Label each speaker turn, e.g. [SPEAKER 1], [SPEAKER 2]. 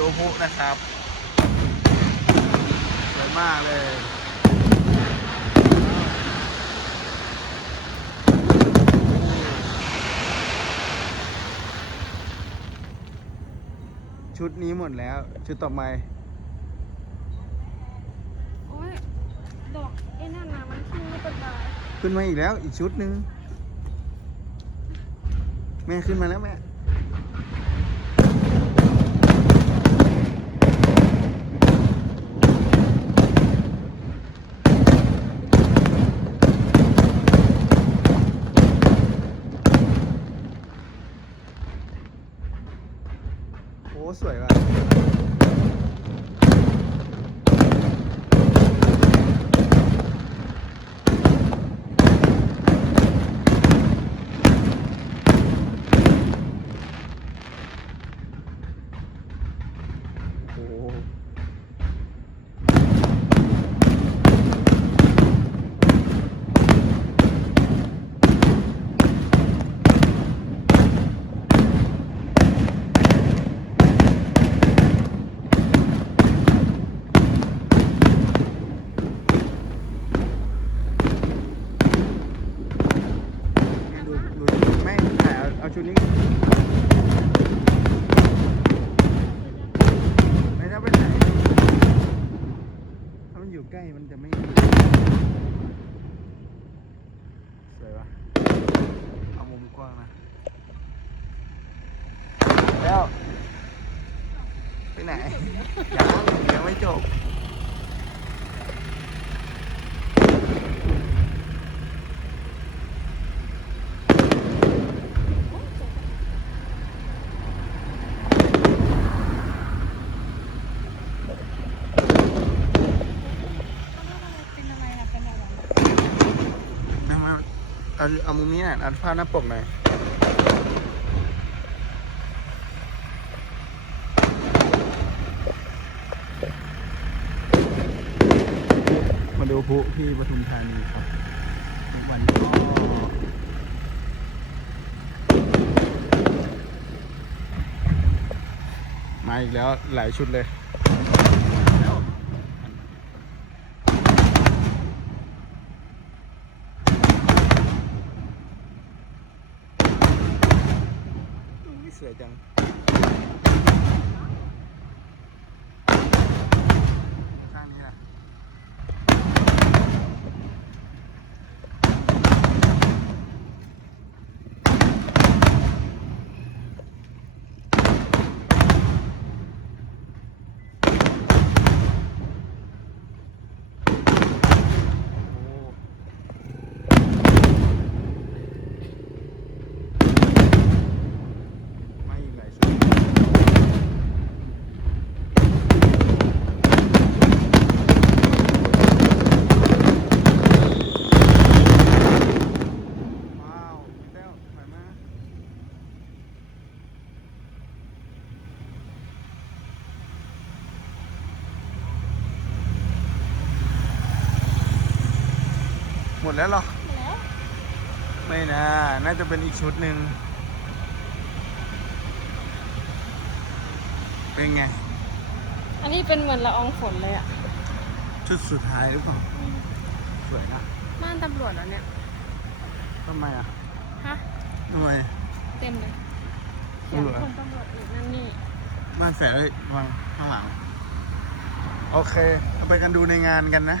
[SPEAKER 1] ดูพลุนะครับ สวยมากเลยชุดนี้หมดแล้ว ชุดต่อไป
[SPEAKER 2] โอ้ยดอกไอ้นั่นนะมันขึ้นไม่เป็นไร
[SPEAKER 1] ขึ้นมาอีกแล้วอีกชุดหนึ่งแม่ขึ้นมาแล้วแม่ โอ้สวยว่ะ โอ้โหดูดูไม่ ถ่ายเอาเอาชุดนี้ไม่ถ้าไปไหนถ้ามันอยู่ใกล้มันจะไม่สวยปะเอามุมกว้างนะแล้วไปไหนยังยังไม่จบ
[SPEAKER 2] เป็นอะไรล่ะเป็นอะไร
[SPEAKER 1] นะมา เอาเอามุมนี้หน่อยเอาภาพหน้าปกหน่อยมาดูพุที่ปทุมธานีครับทุกวันก็มาอีกแล้วหลายชุดเลย อุ๊ย สวยจังข้างนี้นะโอ้ไม่อีกหลายชุด ว้าวแต้วถอยมา หมดแล้วเหรอ
[SPEAKER 2] แล้ว
[SPEAKER 1] ไม่นะ น่าจะเป็นอีกชุดหนึ่ง เป็นไง
[SPEAKER 2] อันนี้เป็นเหมือนละอองฝนเลยอะ
[SPEAKER 1] ชุดสุดท้ายหรือเปล่า สวยนะ
[SPEAKER 2] ม่านตำรวจเหรอเนี่ย
[SPEAKER 1] ทำไมอะ
[SPEAKER 2] ฮะ
[SPEAKER 1] ทำไม
[SPEAKER 2] เต็มเลยเสีย
[SPEAKER 1] ตำ
[SPEAKER 2] ง
[SPEAKER 1] รวจ
[SPEAKER 2] คนตำรวจอีกนั่นนี่
[SPEAKER 1] บ้านแฝดเลยวางข้างหลัง โอเค เอาไปกันดูในงานกันนะ